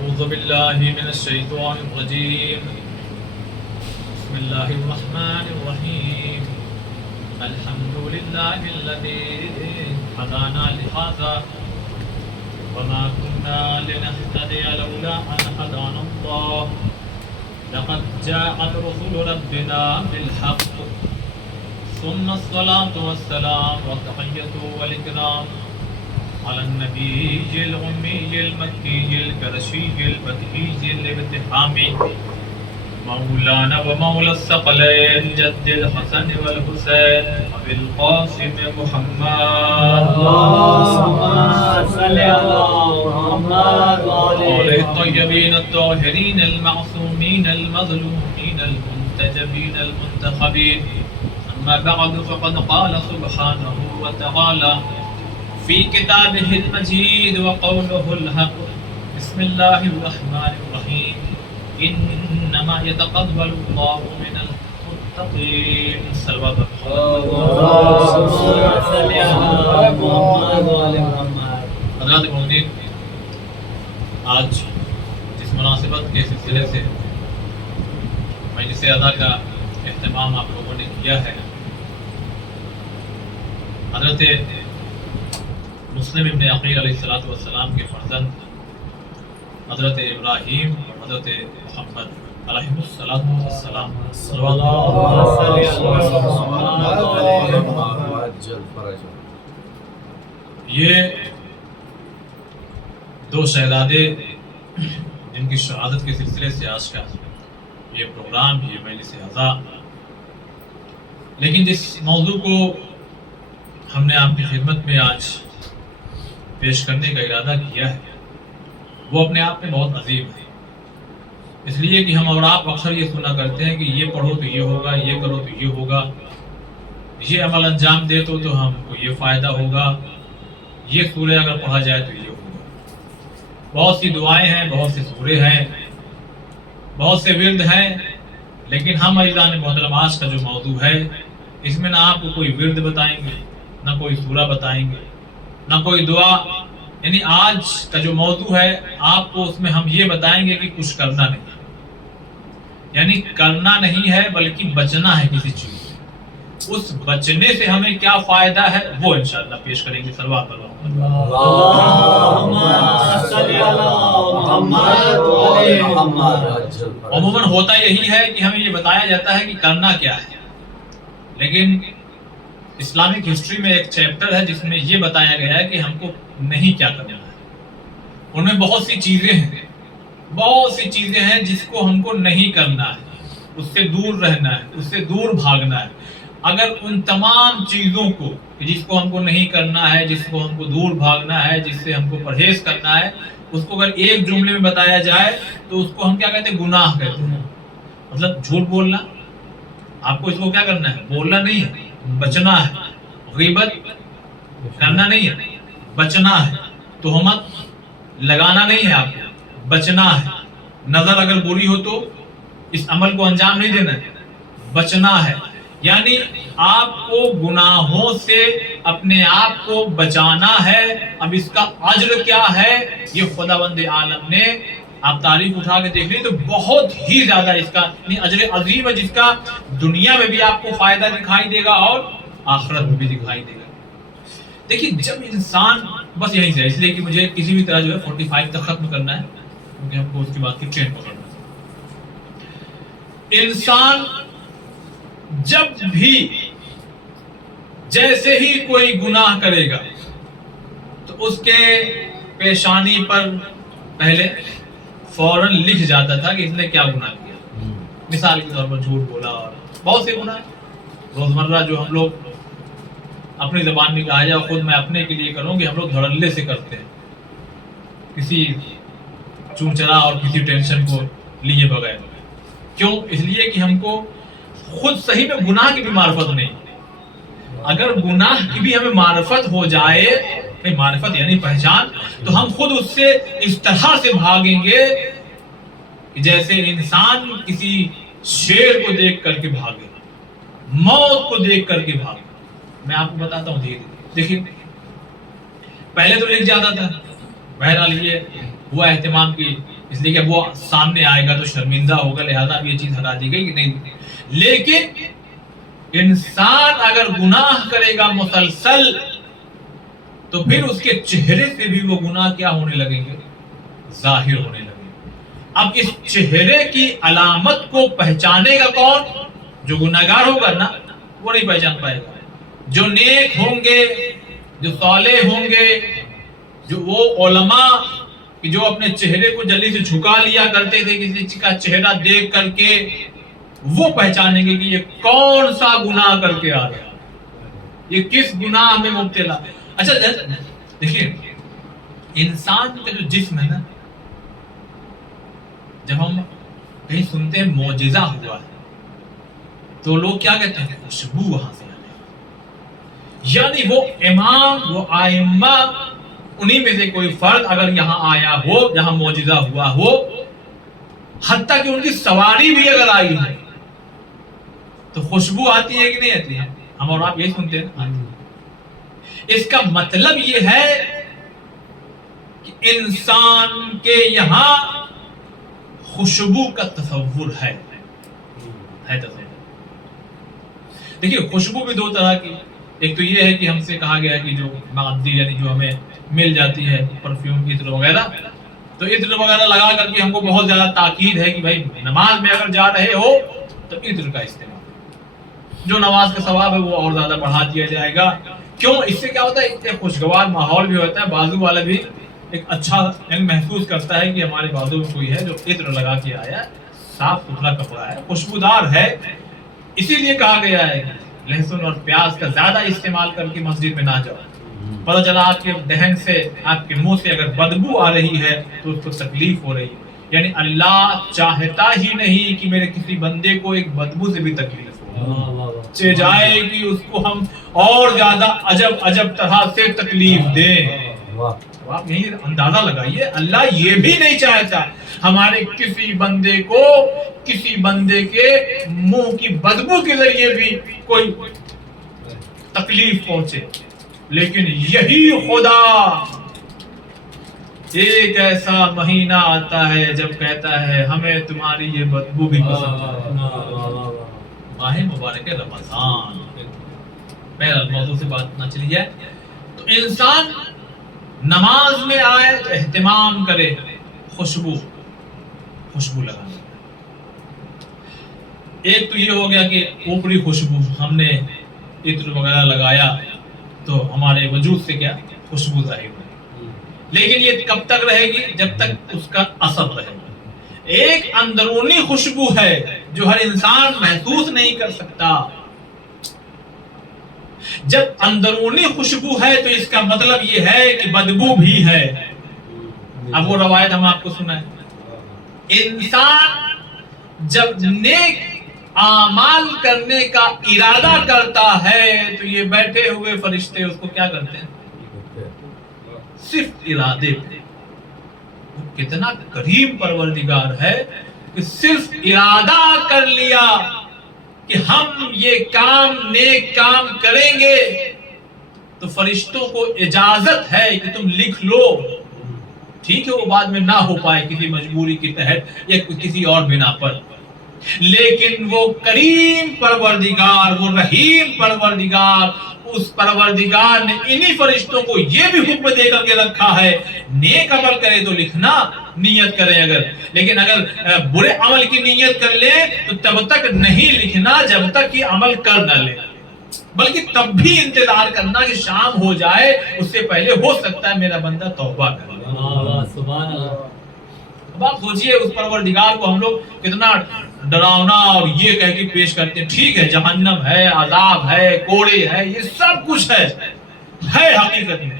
أعوذ بالله من الشيطان الرجيم. بسم الله الرحمن الرحيم. الحمد لله الذي هدانا لهذا وما كنا لنهتدي لولا أن هدانا الله لقد جاءت رسل ربنا بالحق ثم الصلاة والسلام والتحية والإكرام على النبي الأمي المكي القرشي البديهي الابتهامي مولانا ومولى الثقلين جد الحسن والحسين أبي القاسم محمد اللهم صل على محمد وآله الطيبين الطاهرين المعصومين المظلومين المنتجبين المنتخبين. أما بعد فقد قال سبحانه وتعالى في كتابه المجيد وقوله الحق. بسم الله الرحمن الرحيم. إنما يتقبل الله من المتقين. صلوات اللهم صل على محمد وعلى محمد. حضرات مومنین، آج جس مناسبت کے سلسلے سے مجلس ادا کا اہتمام آپ لوگوں نے کیا ہے، حضرت مسلم ابن عقیل علیہ السلام کے فرزند حضرت ابراہیم اور حضرت محمد علیہ السلام یہ دو شہزادے جن کی شہادت کے سلسلے سے آج کا یہ پروگرام، یہ مجلس عزا، لیکن جس موضوع کو ہم نے آپ کی خدمت میں آج پیش کرنے کا ارادہ کیا ہے وہ اپنے آپ میں بہت عظیم ہے، اس لیے کہ ہم اور آپ اکثر یہ سنا کرتے ہیں کہ یہ پڑھو تو یہ ہوگا، یہ کرو تو یہ ہوگا، یہ عمل انجام دے تو ہم کو یہ فائدہ ہوگا، یہ سورہ اگر پڑھا جائے تو یہ ہوگا۔ بہت سی دعائیں ہیں، بہت سے سورے ہیں، بہت سے ورد ہیں، لیکن ہم عزیزان محترم آج کا جو موضوع ہے اس میں نہ آپ کو کوئی ورد بتائیں گے، نہ کوئی سورہ بتائیں گے، نہ کوئی دعا، یعنی آج کا جو موضوع ہے آپ کو اس میں ہم یہ بتائیں گے کہ کچھ کرنا نہیں، یعنی کرنا نہیں ہے بلکہ بچنا ہے کسی چیز سے، اس بچنے سے ہمیں کیا فائدہ ہے وہ انشاءاللہ پیش کریں گے۔ صلوات اللہ۔ اللهم صل على محمد وعلى محمد۔ عموماً ہوتا یہی ہے کہ ہمیں یہ بتایا جاتا ہے کہ کرنا کیا ہے، لیکن اسلامک ہسٹری میں ایک چیپٹر ہے جس میں یہ بتایا گیا ہے کہ ہم کو نہیں کیا کرنا ہے۔ ان میں بہت سی چیزیں ہیں جس کو ہم کو نہیں کرنا ہے، اس سے دور رہنا ہے، اس سے دور بھاگنا ہے۔ اگر ان تمام چیزوں کو جس کو ہم کو نہیں کرنا ہے، جس کو ہم کو دور بھاگنا ہے، جس سے ہم کو پرہیز کرنا ہے، اس کو اگر ایک جملے میں بتایا جائے تو اس کو ہم کیا کہتے ہیں؟ گناہ کہتے ہیں۔ مطلب جھوٹ بولنا، آپ کو اس کو کیا کرنا ہے؟ بولنا نہیں ہے، بچنا ہے۔ غیبت کرنا نہیں ہے، بچنا ہے۔ تہمت لگانا نہیں ہے، آپ کو بچنا ہے۔ نظر اگر بری ہو تو اس عمل کو انجام نہیں دینا ہے، بچنا ہے۔ یعنی آپ کو گناہوں سے اپنے آپ کو بچانا ہے۔ اب اس کا اجر کیا ہے یہ خداوند عالم نے، آپ تاریخ اٹھا کے دیکھ لیں تو بہت ہی زیادہ اس کا اجر عظیم ہے، جس کا دنیا میں بھی آپ کو فائدہ دکھائی دے گا اور آخرت میں بھی دکھائی دے گا۔ دیکھیے جب انسان، بس یہیں سے، اس لیے کہ مجھے کسی بھی طرح جو ہے 45 تک ختم کرنا ہے کیونکہ ہم کو اس کے بعد کی ٹرین پکڑنا ہے۔ انسان جب بھی جیسے ہی کوئی گناہ کرے گا تو اس کے پیشانی پر پہلے فوراً لکھ جاتا تھا کہ اس نے کیا گناہ کیا۔ مثال کے طور پر جھوٹ بولا، اور بہت سے گناہ روزمرہ جو ہم لوگ اپنی زبان میں کہا جائے، خود میں اپنے کے لیے کروں کہ ہم لوگ دھڑلے سے کرتے ہیں، کسی چونچرا اور کسی ٹینشن کو لیے بغیر۔ کیوں؟ اس لیے کہ ہم کو خود صحیح میں گناہ کی بھی معرفت نہیں۔ اگر گناہ کی بھی ہمیں معرفت ہو جائے، معرفت یعنی پہچان، تو ہم خود اس سے اس طرح سے بھاگیں گے کہ جیسے انسان کسی شیر کو دیکھ کر کے بھاگے، موت کو دیکھ کر کے بھاگے۔ میں آپ کو بتاتا ہوں دھیرے دھیرے۔ دیکھیے پہلے تو لکھ جاتا تھا، بہرحال یہ وہ اہتمام کی، اس لیے کہ وہ سامنے آئے گا تو شرمندہ ہوگا، لہذا اب یہ چیز ہٹا دی گئی کہ نہیں. لیکن انسان اگر گناہ کرے گا مسلسل تو پھر اس کے چہرے سے بھی وہ گناہ کیا ہونے لگیں گے؟ ظاہر ہونے لگیں گے. اب اس چہرے کی علامت کو پہچانے گا کون؟ جو گناہگار ہوگا نا، وہ نہیں پہچان پائے گا. جو نیک ہوں گے، جو صالح ہوں گے، جو وہ علماء کہ جو اپنے چہرے کو جلدی سے جھکا لیا کرتے تھے کسی کا چہرہ دیکھ کر کے، وہ پہچانیں گے کہ یہ کون سا گناہ کر کے آ گیا، یہ کس گناہ میں مبتلا. اچھا دیکھیے، انسان کا جو جسم ہے نا، جب ہم کہیں سنتے ہیں معجزہ ہوا ہے تو لوگ کیا کہتے ہیں؟ خوشبو وہاں سے آنے. یعنی وہ امام، وہ ائمہ، انہی میں سے کوئی فرد اگر یہاں آیا ہو جہاں معجزہ ہوا ہو، حتیٰ کہ ان کی سواری بھی اگر آئی ہے تو خوشبو آتی ہے کہ نہیں آتی ہے؟ ہم اور آپ یہی سنتے ہیں نا. اس کا مطلب یہ ہے کہ انسان کے یہاں خوشبو کا تصور ہے تصور. دیکھیے خوشبو بھی دو طرح کی، ایک تو یہ ہے کہ ہم سے کہا گیا ہے کہ جو معدی یعنی جو ہمیں مل جاتی ہے پرفیوم، عطر وغیرہ، تو عطر وغیرہ لگا کر کے ہم کو بہت زیادہ تاکید ہے کہ بھائی نماز میں اگر جا رہے ہو تو عطر کا استعمال، جو نماز کا ثواب ہے وہ اور زیادہ بڑھا دیا جائے گا. کیوں؟ اس سے کیا ہوتا ہے؟ ایک خوشگوار ماحول بھی ہوتا ہے، بازو والا بھی ایک اچھا محسوس کرتا ہے کہ ہمارے بازو میں کوئی ہے جو عطر لگا کے آیا، صاف ستھرا کپڑا ہے، خوشبودار ہے. اسی لیے کہا گیا ہے کہ لہسن اور پیاز کا زیادہ استعمال کر کے مسجد میں نہ جاؤ. پتہ چلا آپ کے دہن سے، آپ کے منہ سے اگر بدبو آ رہی ہے تو اس کو تکلیف ہو رہی ہے. یعنی اللہ چاہتا ہی نہیں کہ میرے کسی بندے کو ایک بدبو سے بھی تکلیف ہو، چہ جائے کہ اس کو ہم اور زیادہ عجب طرح سے تکلیف دیں. آپ یہی اندازہ لگائیے، اللہ یہ بھی نہیں چاہتا ہمارے کسی بندے کو کسی بندے کے منہ کی بدبو کے ذریعے بھی کوئی تکلیف پہنچے. لیکن یہی خدا ایک ایسا مہینہ آتا ہے جب کہتا ہے ہمیں تمہاری یہ بدبو بھی پسند ہے. ماہ مبارک رمضان. بہرحال موضوع سے بات نہ چلی جائے تو انسان نماز میں آئے تو اہتمام کرے خوشبو لگانے. ایک تو یہ ہو گیا کہ اوپری خوشبو، ہم نے عطر وغیرہ لگایا تو ہمارے وجود سے کیا خوشبو ظاہر ہوئی، لیکن یہ کب تک رہے گی؟ جب تک اس کا اثر رہے گا. ایک اندرونی خوشبو ہے جو ہر انسان محسوس نہیں کر سکتا. جب اندرونی خوشبو ہے تو اس کا مطلب یہ ہے کہ بدبو بھی ہے. اب وہ روایت ہم آپ کو سنائیں. انسان جب نیک اعمال کرنے کا ارادہ کرتا ہے تو یہ بیٹھے ہوئے فرشتے اس کو کیا کرتے ہیں؟ صرف ارادے پہ. کتنا کریم پروردگار ہے کہ صرف ارادہ کر لیا کہ ہم یہ کام نیک کام کریں گے تو فرشتوں کو اجازت ہے کہ تم لکھ لو. ٹھیک ہے وہ بعد میں نہ ہو پائے کسی مجبوری کے تحت یا کسی اور بنا پر، لیکن وہ کریم پروردگار، وہ رحیم پروردگار، اس پروردگار نے انہی فرشتوں کو یہ بھی حکم دے کر کے رکھا ہے نیک عمل کرے تو لکھنا، نیت کرے اگر، لیکن اگر برے عمل کی نیت کر لے تو تب تک نہیں لکھنا جب تک کہ عمل کر نہ لے، بلکہ تب بھی انتظار کرنا کہ شام ہو جائے، اس سے پہلے ہو سکتا ہے میرا بندہ توبہ کرے. سبحان اللہ. اب آپ سوچئے اس پروردگار کو ہم لوگ کتنا ڈراؤنا اور یہ کہہ کے پیش کرتے ہیں. ٹھیک ہے جہنم ہے، عذاب ہے، کوڑے ہے، یہ سب کچھ ہے حقیقت میں.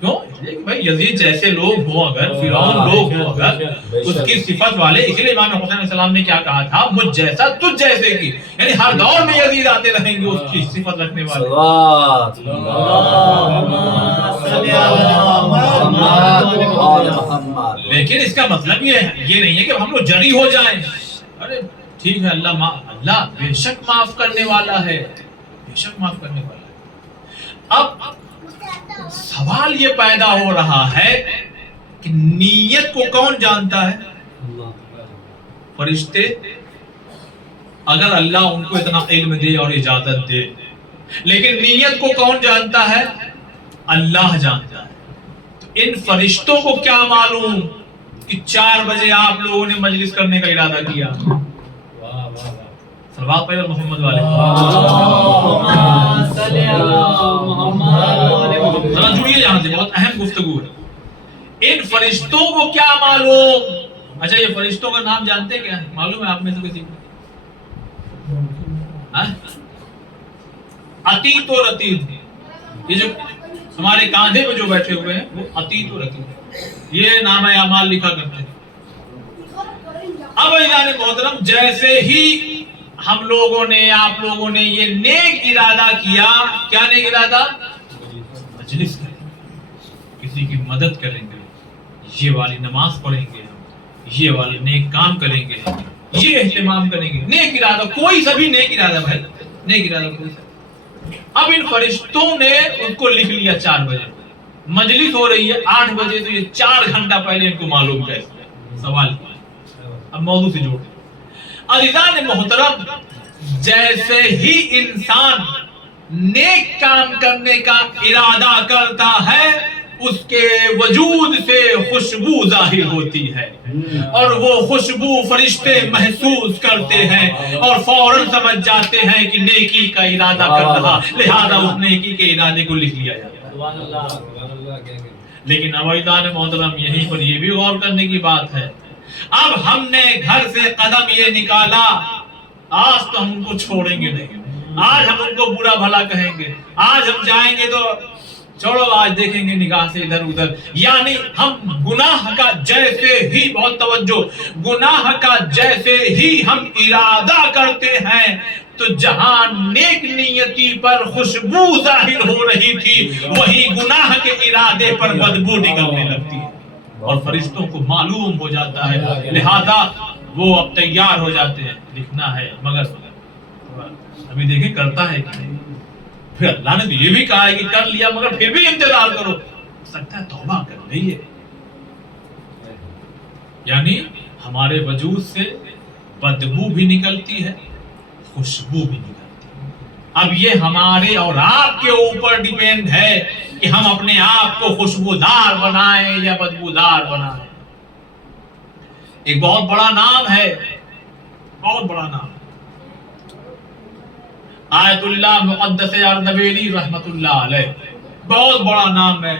کیوں؟ اس لیے کہ بھائی یزید جیسے لوگ ہوں، اگر فرعون لوگ ہوں، اگر اس کی صفت والے، اسی لیے امام حسین علیہ السلام نے کیا کہا تھا؟ مجھ جیسا تجھ جیسے کی. یعنی ہر دور میں یزید آتے رہیں گے اس کی صفت رکھنے والے. لیکن اس کا مطلب یہ نہیں ہے کہ ہم لوگ جری ہو جائیں. ارے ٹھیک ہے، اللہ بے شک معاف کرنے والا ہے، بے شک معاف کرنے والا ہے. اب سوال یہ پیدا ہو رہا ہے کہ نیت کو کون جانتا ہے؟ فرشتے، اگر اللہ ان کو اتنا علم دے اور اجازت دے، لیکن نیت کو کون جانتا ہے؟ اللہ جانتا ہے۔ تو ان فرشتوں کو کیا معلوم کہ 4 بجے آپ لوگوں نے مجلس کرنے کا ارادہ کیا؟ صلوات پڑھیں محمد والے، ذرا جڑیے یہاں سے، بہت اہم گفتگو ہے۔ ان فرشتوں کو کیا معلوم؟ اچھا یہ فرشتوں کا نام جانتے کیا ہے؟ معلوم ہے آپ میں سے کسی کو؟ عتیت اور رتید، یہ جو ہمارے کاندھے پہ جو بیٹھے ہوئے ہیں وہ عتیت اور رتید، یہ نام اعمال لکھا کرتے ہیں۔ اب عزیزان محترم، جیسے ہی ہم لوگوں نے، آپ لوگوں نے یہ نیک ارادہ کیا، کیا نیک ارادہ؟ مجلس کریں گے، کسی کی مدد کریں گے، یہ والی نماز پڑھیں گے، یہ والے نیک کام کریں گے، یہ اہتمام کریں گے، نیک ارادہ، کوئی سا بھی نیک ارادہ بھائی، نیک ارادہ کوئی سا۔ اب ان فرشتوں نے ان کو لکھ لیا 4 بجے، مجلس ہو رہی ہے 8 بجے، تو یہ 4 گھنٹہ پہلے ان کو معلوم کیسے؟ سوال کیا؟ اب موضوع سے جوڑ۔ عزیزان محترم، جیسے ہی انسان نیک کام کرنے کا ارادہ کرتا ہے، اس کے وجود سے خوشبو ظاہر ہوتی ہے، اور وہ خوشبو فرشتے محسوس کرتے ہیں اور فوراً سمجھ جاتے ہیں کہ نیکی کا ارادہ کر رہا، لہذا اس نیکی کے ارادے کو لکھ لیا جاتا ہے۔ لیکن عزیزان محترم، یہیں پر یہ بھی غور کرنے کی بات ہے، اب ہم نے گھر سے قدم یہ نکالا، آج تو ہم ان کو چھوڑیں گے نہیں، آج ہم ان کو برا بھلا کہیں گے، آج ہم جائیں گے تو چھوڑو، آج دیکھیں گے نگاہ سے ادھر ادھر، یعنی ہم گناہ کا جیسے ہی، بہت توجہ، گناہ کا جیسے ہی ہم ارادہ کرتے ہیں، تو جہاں نیک نیتی پر خوشبو ظاہر ہو رہی تھی، وہی گناہ کے ارادے پر بدبو نکلنے لگتی ہے، اور فرشتوں کو معلوم ہو جاتا ہے، لہذا وہ اب تیار ہو جاتے ہیں، لکھنا ہے، مگر ابھی دیکھیں کرتا ہے کہ نہیں۔ پھر اللہ نے تو یہ بھی کہا ہے کہ کر لیا، مگر پھر بھی انتظار کرو، سکتا ہے توبہ کر لئے، یعنی ہمارے وجود سے بدبو بھی نکلتی ہے، خوشبو بھی نکلتی ہے۔ اب یہ ہمارے اور آپ کے اوپر ڈیپینڈ ہے کہ ہم اپنے آپ کو خوشبودار بنائیں یا بدبودار بنائیں۔ ایک بہت بڑا نام ہے، بہت بڑا نام، آیت اللہ مقدس اردبیلی رحمت اللہ علیہ، بہت بڑا نام ہے۔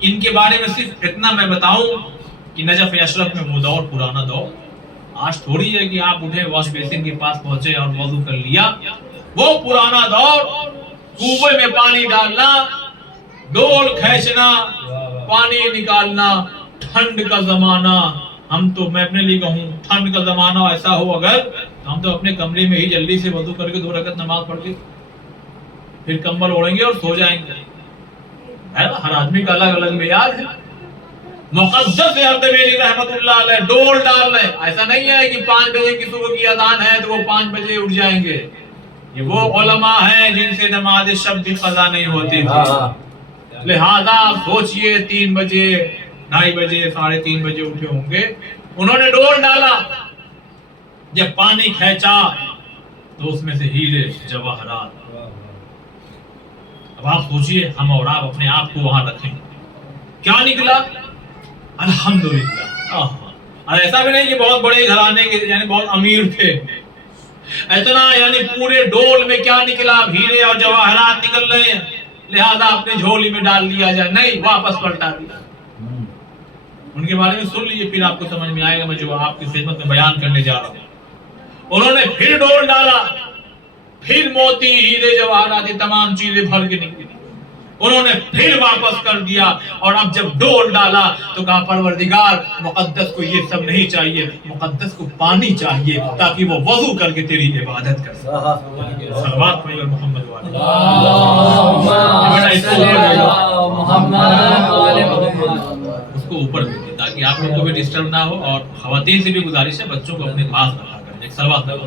ان کے بارے میں صرف اتنا میں بتاؤں کہ نجف اشرف میں وہ دور پرانا دور، آج تھوڑی ہے کہ آپ اٹھے واش بیسن کے پاس پہنچے اور وضو کر لیا، وہ پرانا دور، کنویں میں پانی ڈالنا، ڈول کھینچنا، پانی نکالنا، ٹھنڈ کا زمانہ، ہم تو، میں اپنے لیے کہوں، ٹھنڈ کا زمانہ ایسا ہو اگر، ہم تو اپنے کمرے میں ہی جلدی سے وضو کر کے 2 رکعت نماز پڑھ کے پھر کمبل اوڑھیں گے اور سو جائیں گے۔ ہر آدمی کا الگ الگ معیار ہے۔ مقدس اردبیلی رحمت اللہ علیہ ڈول ڈال رہے، ایسا نہیں ہے کہ 5 بجے کی صبح کی اذان ہے تو وہ 5 بجے اٹھ جائیں گے، یہ وہ علماء ہیں جن سے نماز شب بھی قضا نہیں ہوتی تھی، لہذا سوچئے 3 بجے، 2:30 بجے، 3:30 بجے اٹھے ہوں گے، انہوں نے ڈول ڈالا، جب پانی کھینچا تو اس میں سے ہیرے جواہرات۔ اب آپ سوچئے ہم اور آپ اپنے آپ کو وہاں رکھیں، کیا نکلا؟ الحمدللہ۔ اور ایسا بھی نہیں کہ بہت بڑے گھرانے کے، یعنی بہت امیر تھے، اتنا، یعنی پورے ڈول میں کیا نکلا؟ ہیرے اور جواہرات نکل رہے ہیں، لہذا اپنے جھولی میں ڈال لیا جائے، نہیں، واپس پلٹا دیا۔ ان کے بارے میں سن لیجیے، پھر آپ کو سمجھ میں آئے گا میں جو آپ کی خدمت میں بیان کرنے جا رہا ہوں۔ انہوں نے پھر ڈول ڈالا، پھر موتی، ہیرے، جواہرات، تمام چیزیں بھر کے نکلی، انہوں نے پھر واپس کر دیا، اور اب جب ڈول ڈالا تو کہا پروردگار، مقدس کو یہ سب نہیں چاہیے، مقدس کو پانی چاہیے تاکہ وہ وضو کر کے تیری عبادت کر سکے۔ صلوات پڑھیں محمد والے، اس کو اوپر بھیجیے تاکہ آپ لوگوں کو بھی ڈسٹرب نہ ہو، اور خواتین سے بھی گزارش ہے بچوں کو اپنے پاس رکھا کریں۔ ایک صلوات پڑھو۔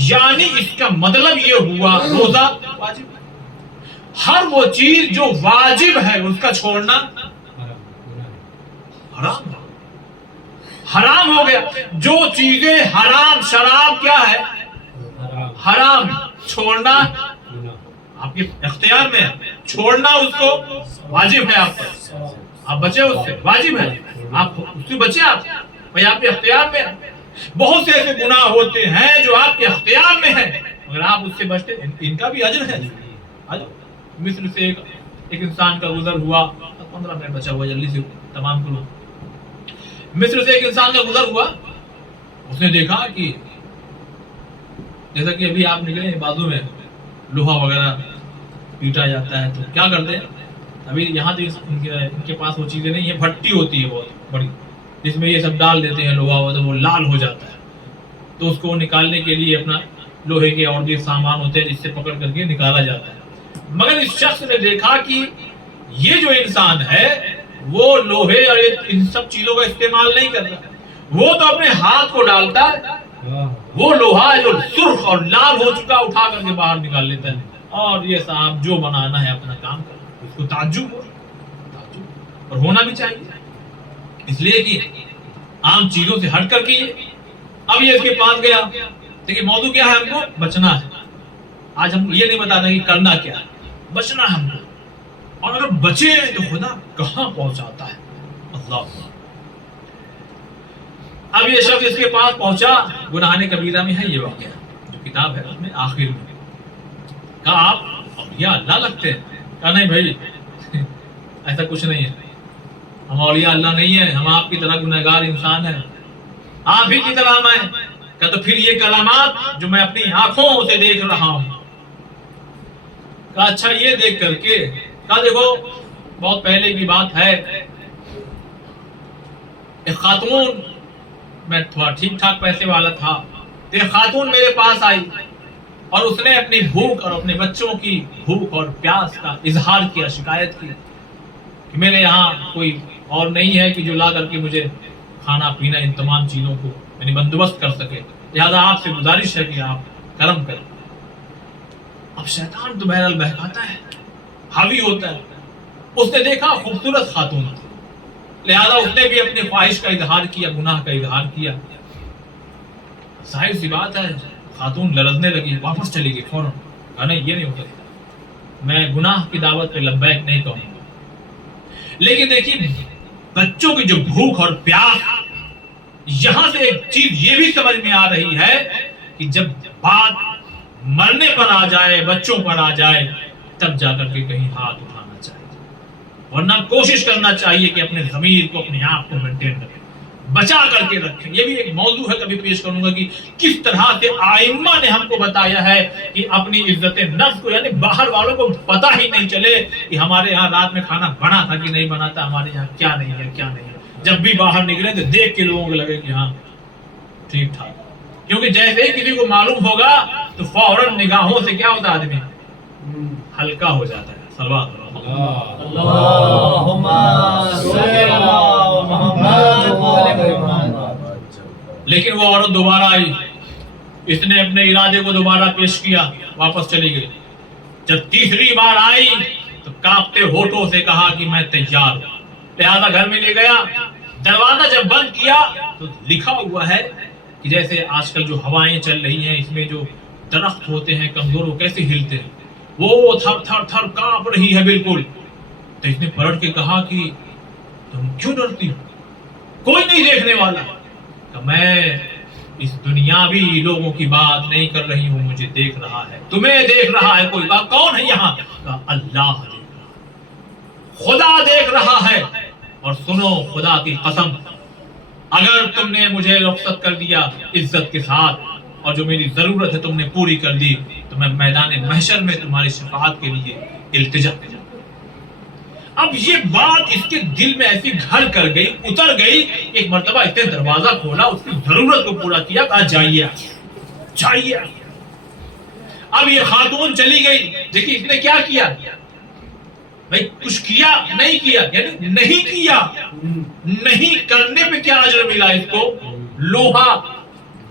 یعنی اس کا مطلب یہ ہوا روزہ واجب ہے. ہر وہ چیز جو واجب ہے اس کا چھوڑنا حرام ہے. حرام ہو گیا. جو چیزیں حرام، شراب کیا ہے؟ حرام. چھوڑنا آپ کے اختیار میں ہے، چھوڑنا اس کو واجب ہے. آپ پر آپ بچے اس سے، واجب ہے. آپ اس سے بچے، آپ بھائی آپ کے اختیار میں ہے. بہت سے ایسے گناہ ہوتے ہیں جو آپ کے اختیار میں ہے، اگر آپ اس سے بچتے ان کا بھی اجر ہے. مثل سے ایک انسان کا گزر ہوا، 15 منٹ بچا ہوا، جلدی سے تمام کرو. مصر سے ایک انسان کا گزر ہوا. اس نے دیکھا کہ جیسا کہ ابھی آپ نکلے بازو میں لوہا وغیرہ پیٹا جاتا ہے تو کیا کرتے ہیں، ابھی یہاں تو ان کے پاس وہ چیزیں نہیں ہے. بھٹی ہوتی ہے بہت بڑی جس میں یہ سب ڈال دیتے ہیں لوہا، تو وہ لال ہو جاتا ہے. تو اس کو نکالنے کے لیے اپنا لوہے کے اور بھی سامان ہوتے ہیں جس سے پکڑ کر کے نکالا جاتا ہے. مگر اس شخص نے دیکھا کہ یہ جو انسان ہے وہ لوہے اور ان سب چیزوں کا استعمال نہیں کرتا. وہ تو اپنے ہاتھ کو ڈالتا ہے، وہ لوہا جو سرخ اور لال ہو چکا اٹھا کر کے باہر نکال لیتا ہے، اور یہ صاحب جو بنانا ہے اپنا کام کرنا. اس کو تعجب اور ہونا بھی چاہیے، اس لیے کہ عام چیزوں سے ہٹ کر کے اب یہ اس کے پاس گیا. دیکھیے موضوع کیا ہے، ہم کو بچنا ہے. آج ہم یہ نہیں بتانا کہ کرنا کیا ہے، بچنا ہے ہم کو. اور اگر بچے تو خدا کہاں پہنچاتا ہے. اللہ. اب یہ شخص اس کے پاس پہنچا، گناہ کبیرہ میں ہے یہ واقعہ جو کتاب ہے اس میں آخر میں. کہا آپ اولیاء اللہ لگتے ہیں؟ کہا نہیں بھائی ایسا کچھ نہیں ہے، ہم اولیاء اللہ نہیں ہیں، ہم آپ کی طرح گنہگار انسان ہیں، آپ ہی کی طرح میں. کہ تو پھر یہ کلمات جو میں اپنی آنکھوں سے دیکھ رہا ہوں. کہا اچھا یہ دیکھ کر کے. کہا دیکھو بہت پہلے کی بات ہے، ایک خاتون، میں تھوڑا ٹھیک ٹھاک پیسے والا تھا، تو ایک خاتون میرے پاس آئی اور اس نے اپنی بھوک اور اپنے بچوں کی بھوک اور پیاس کا اظہار کیا، شکایت کی کہ میرے یہاں کوئی اور نہیں ہے کہ جو لا کر کے مجھے کھانا پینا ان تمام چیزوں کو یعنی بندوبست کر سکے، لہذا آپ سے گزارش ہے کہ آپ کرم کریں. اب شیطان تو بہرحال بہکاتا ہے، حاوی ہوتا ہے. اس نے دیکھا خوبصورت خاتون تھی، لہذا اس نے بھی اپنی خواہش کا اظہار کیا، گناہ کا اظہار کیا. ظاہر سی بات ہے خاتون لرزنے لگی، واپس چلی گئی فوراً. کہا نہیں یہ نہیں ہو سکتا، میں گناہ کی دعوت پہ لبیک نہیں کہوں گا. لیکن دیکھیے بچوں کی جو بھوک اور پیاس، یہاں سے ایک چیز یہ بھی سمجھ میں آ رہی ہے کہ جب بات مرنے پر آ جائے، بچوں پر آ جائے، تب جا کر کے کہیں ہاتھ اٹھانا چاہیے، ورنہ کوشش کرنا چاہیے کہ اپنے ضمیر کو، اپنے آپ کو مینٹین رکھیں، بچا کر کے رکھیں. یہ بھی ایک موضوع ہے، کبھی پیش کروں گا کہ کس طرح سے آئمہ نے ہم کو بتایا ہے کہ اپنی عزت نفس کو، یعنی باہر والوں کو پتہ ہی نہیں چلے کہ ہمارے یہاں رات میں کھانا بنا تھا کہ نہیں بنا تھا، ہمارے یہاں کیا نہیں ہے کیا نہیں ہے. جب بھی باہر نکلے تو دیکھ کے لوگوں کو لگے کہ ہاں ٹھیک ٹھاک. کیونکہ جیسے ہی کسی کو معلوم ہوگا تو فوراً نگاہوں سے کیا ہوتا ہے، آدمی ہلکا ہو جاتا ہے. صلوات اللہم صلی علی محمد. لیکن وہ عورت دوبارہ آئی، اس نے اپنے ارادے کو دوبارہ پیش کیا، واپس چلی گئی. جب تیسری بار آئی تو کانپتے ہونٹوں سے کہا کہ میں تیار ہوں. لہذا گھر میں لے گیا. دروازہ جب بند کیا تو لکھا ہوا ہے کہ جیسے آج کل جو ہوائیں چل رہی ہیں اس میں جو درخت ہوتے ہیں کمزور، وہ کیسے ہلتے ہیں، وہ تھر تھر تھر کانپ رہی ہے بالکل. تو اس نے پلٹ کے کہا کہ تم کیوں ڈرتی ہو، کوئی نہیں دیکھنے والا. کہ میں اس دنیاوی لوگوں کی بات نہیں کر رہی ہوں، مجھے دیکھ رہا ہے، تمہیں دیکھ رہا ہے کوئی. کہا کون ہے یہاں؟ کہا اللہ دیکھ رہا ہے، خدا دیکھ رہا ہے. اور سنو خدا کی قسم، اگر تم نے مجھے رخصت کر دیا عزت کے ساتھ اور جو میری ضرورت ہے تم نے پوری کر دی تو میں میدان محشر میں تمہاری شفاعت کے لیے التجا کروں. اب یہ بات اس کے دل میں ایسی گھر کر گئی، اتر گئی. ایک مرتبہ اس نے دروازہ کھولا، اس کی ضرورت کو پورا کیا، کہا جائیے جائیے. اب یہ خاتون چلی گئی. دیکھیے اس نے کیا کیا بھائی، کچھ کیا نہیں کیا، یعنی نہیں کیا. نہیں کرنے پہ کیا اجر ملا اس کو؟ لوہا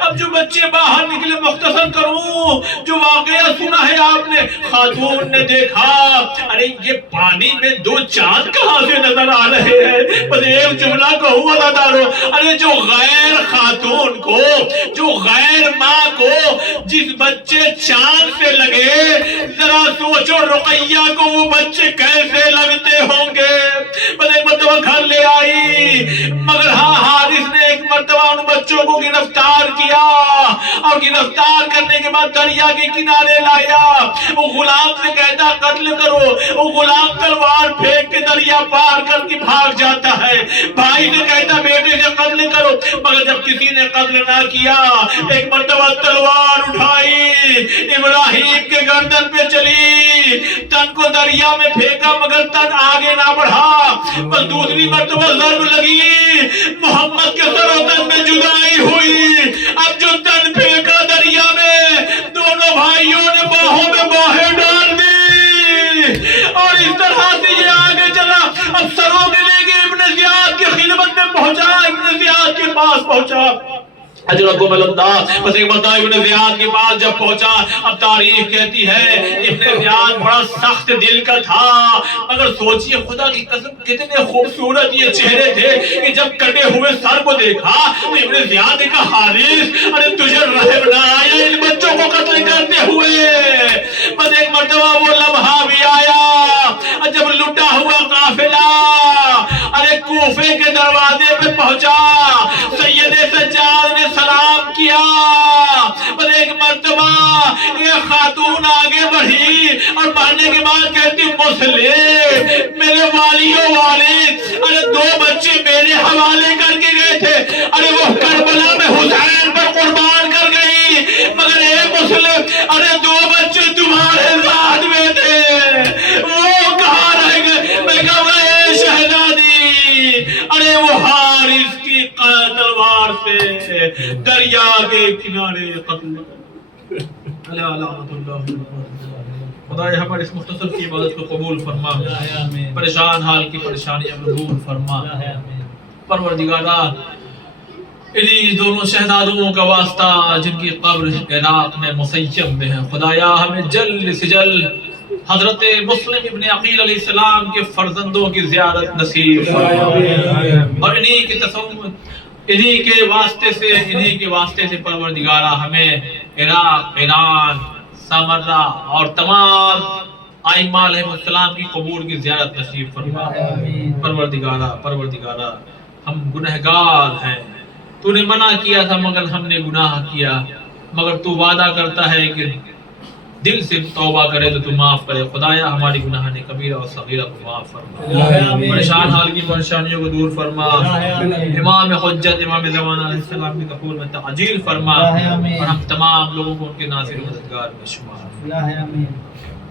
اب جو بچے باہر نکلے, مختصر کروں, جو واقعہ سنا ہے آپ نے, خاتون نے دیکھا ارے یہ پانی میں دو چاند کہاں سے نظر آ رہے ہیں. بس ایک جملہ کہوں عزادارو, ارے جو غیر خاتون کو, جو غیر ماں کو جس بچے چاند سے لگے, ذرا سوچو رقیہ کو وہ بچے کیسے لگتے ہوں گے. بس ایک مرتبہ گھر لے آئی, مگر ہاں حارث نے ایک مرتبہ ان بچوں کو گرفتار کیا, اور گرفتار کرنے کے بعد دریا کے کنارے لایا. وہ غلام سے کہتا قتل کرو, وہ غلام تلوار پھینک کے دریا پار کر کے بھاگ جاتا ہے. بھائی سے کہتا بیٹے سے قتل کرو, مگر جب کسی نے قتل نہ کیا, ایک مرتبہ تلوار اٹھائی, ابراہیم کے گردن پہ چلی, تن کو دریا میں پھینکا مگر تن آگے نہ بڑھا. بس دوسری مرتبہ ضرب لگی, محمد کے سر و تن میں جدائی ہوئی. اب جو تن پھینکا دریا میں, دونوں بھائیوں نے باہوں میں باہیں ڈال دی, اور اس طرح سے یہ آگے چلا. اب سروں کے لے کے ابن زیاد کی خدمت میں پہنچا, ابن زیاد کے پاس پہنچا. حضرت بس ایک مرتبہ ابن زیاد کے پاس جب پہنچا, اب تاریخ کہتی ہے ابن زیاد بڑا سخت دل کا تھا, مگر سوچئے خدا کی قسم کتنے خوبصورت یہ چہرے تھے کہ جب کٹے ہوئے سر کو دیکھا تو ابن زیاد نے کہا حارث ارے تجھے رحم نہ آیا ان بچوں کو قتل کرتے ہوئے. بس ایک مرتبہ وہ لمحہ بھی آیا جب لٹا ہوا قافلہ ارے کوفے کے دروازے پہ پہنچا. سید سجاد نے سلام کیا. بس ایک مرتبہ یہ خاتون آگے بڑھی, اور بڑھنے کے بعد کہتی مسلم میرے والیوں والد, ارے دو بچے میرے حوالے کر کے گئے تھے, ارے وہ کربلا میں حسین پر قربان کر گئی, مگر اے مسلم ارے دو بچے تمہارے ساتھ میں تھے, وہ کہاں رہ گئے. میں کہا اے شہزادی ارے وہ حارث کی تلوار سے دریا کے کنارے قتل. خدا ہمارے اس مختصر کی عبادت کو قبول فرما, پریشان حال کی پریشانیاں دور فرما. پروردگارا انہی دونوں شہزادوں کا واسطہ جن کی قبر عراق میں مسیب میں ہے, خدایا ہمیں جلد سے جلد حضرت مسلم ابن عقیل علیہ السلام کے فرزندوں کی زیارت نصیب فرما, اور انہی کے تصور انہی کے واسطے سے پروردگارا ہمیں عراق, ایران, سامرہ اور تمام ائمہ علیہ السلام کی قبور کی زیارت نصیب فرما. پروردگارا ہم گنہگار ہیں, تو نے منع کیا تھا مگر ہم نے گناہ کیا, مگر تو وعدہ کرتا ہے کہ دل سے توبہ کرے تو تو معاف کرے. خدایا ہماری گناہ نے کبیرہ اور صغیرہ کو معاف فرما, پریشان حال کی پریشانیوں کو دور فرما. امام حجت امام زمانہ علیہ السلام کی قبول میں تعجیل فرما, اور ہم تمام لوگوں کو ان کے ناصر و مددگار میں شمار.